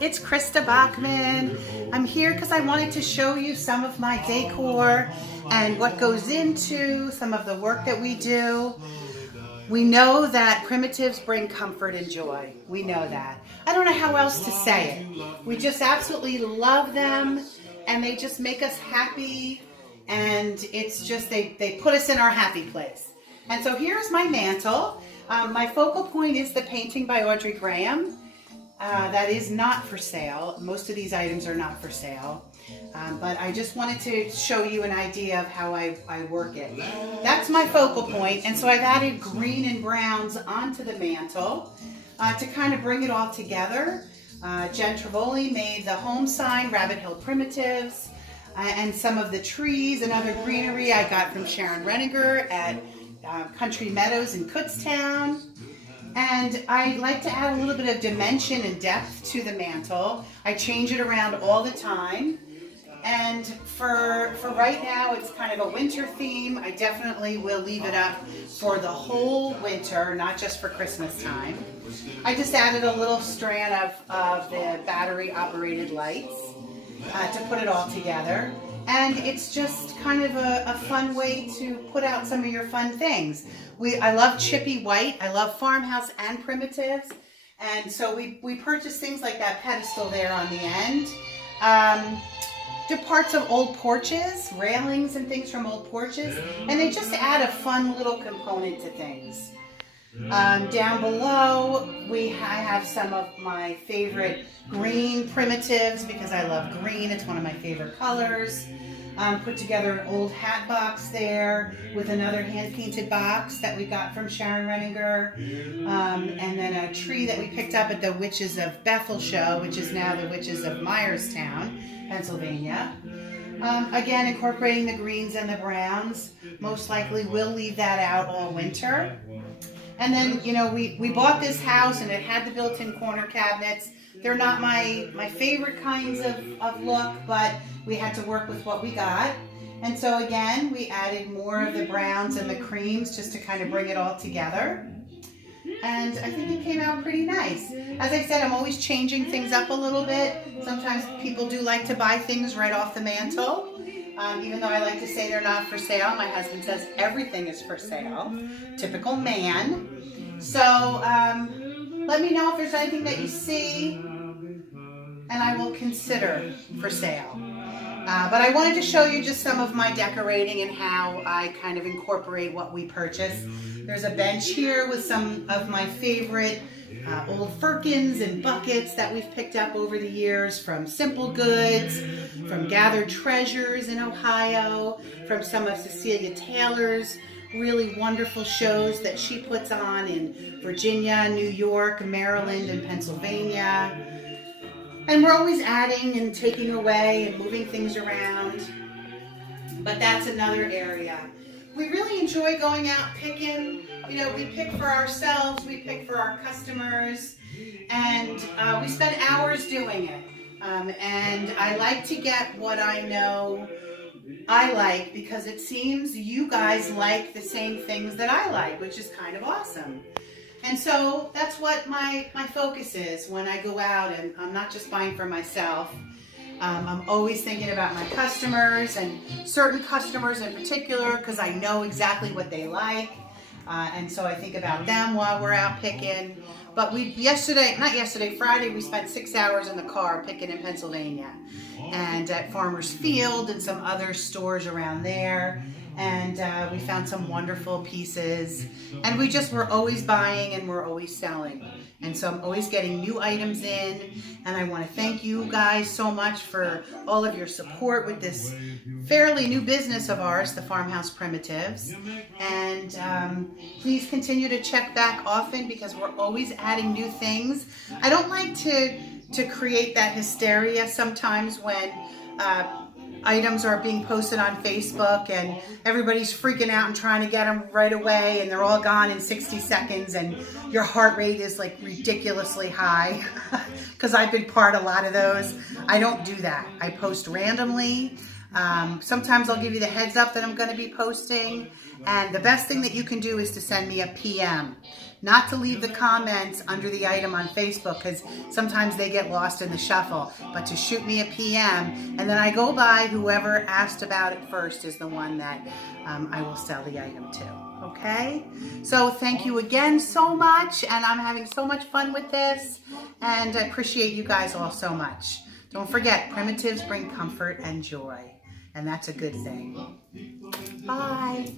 It's Christa Bachman. I'm here because I wanted to show you some of my decor and what goes into some of the work that we do. We know that primitives bring comfort and joy. We know that. I don't know how else to say it. We just absolutely love them and they just make us happy, and it's just, they put us in our happy place. And so here's my mantle. My focal point is the painting by Audrey Graham. That is not for sale. Most of these items are not for sale. But I just wanted to show you an idea of how I work it. That's my focal point, and so I've added green and browns onto the mantle to kind of bring it all together. Jen Trevoli made the home sign, Rabbit Hill Primitives, and some of the trees and other greenery I got from Sharon Reniger at Country Meadows in Kutztown. And I like to add a little bit of dimension and depth to the mantle. I change it around all the time. And for right now, it's kind of a winter theme. I definitely will leave it up for the whole winter, not just for Christmas time. I just added a little strand of the battery operated lights to put it all together. And it's just kind of a fun way to put out some of your fun things. I love chippy white. I love farmhouse and primitives. And so we purchased things like that pedestal there on the end. They're parts of old porches, railings and things from old porches. And they just add a fun little component to things. Down below, I have some of my favorite green primitives because I love green. It's one of my favorite colors. Put together an old hat box there with another hand-painted box that we got from Sharon Reniger. And then a tree that we picked up at the Witches of Bethel show, which is now the Witches of Myerstown, Pennsylvania. Again, incorporating the greens and the browns. Most likely we'll leave that out all winter. And then, you know, we bought this house and it had the built-in corner cabinets. They're not my favorite kinds of look, but we had to work with what we got. And so again, we added more of the browns and the creams just to kind of bring it all together. And I think it came out pretty nice. As I said, I'm always changing things up a little bit. Sometimes people do like to buy things right off the mantle. Even though I like to say they're not for sale, my husband says everything is for sale. Typical man. So let me know if there's anything that you see, and I will consider for sale. But I wanted to show you just some of my decorating and how I kind of incorporate what we purchase. There's a bench here with some of my favorite old firkins and buckets that we've picked up over the years from Simple Goods, from Gathered Treasures in Ohio, from some of Cecilia Taylor's really wonderful shows that she puts on in Virginia, New York, Maryland, and Pennsylvania. And we're always adding and taking away and moving things around. But that's another area. We really enjoy going out picking. You know, we pick for ourselves, we pick for our customers, and we spend hours doing it. And I like to get what I know I like because it seems you guys like the same things that I like, which is kind of awesome. And so that's what my focus is when I go out, and I'm not just buying for myself. I'm always thinking about my customers, and certain customers in particular, because I know exactly what they like. And so I think about them while we're out picking. But Friday, we spent 6 hours in the car picking in Pennsylvania and at Farmer's Field and some other stores around there. And we found some wonderful pieces. And we're always buying and we're always selling. And so I'm always getting new items in. And I want to thank you guys so much for all of your support with this fairly new business of ours, the Farmhouse Primitives. And please continue to check back often because we're always adding new things. I don't like to create that hysteria sometimes when items are being posted on Facebook and everybody's freaking out and trying to get them right away, and they're all gone in 60 seconds and your heart rate is like ridiculously high because I've been part of a lot of those. I don't do that. I post randomly. Sometimes I'll give you the heads up that I'm going to be posting, and the best thing that you can do is to send me a PM. not to leave the comments under the item on Facebook, because sometimes they get lost in the shuffle, but to shoot me a PM, and then I go by whoever asked about it first is the one that I will sell the item to. Okay? So thank you again so much, and I'm having so much fun with this, and I appreciate you guys all so much. Don't forget, primitives bring comfort and joy, and that's a good thing. Bye.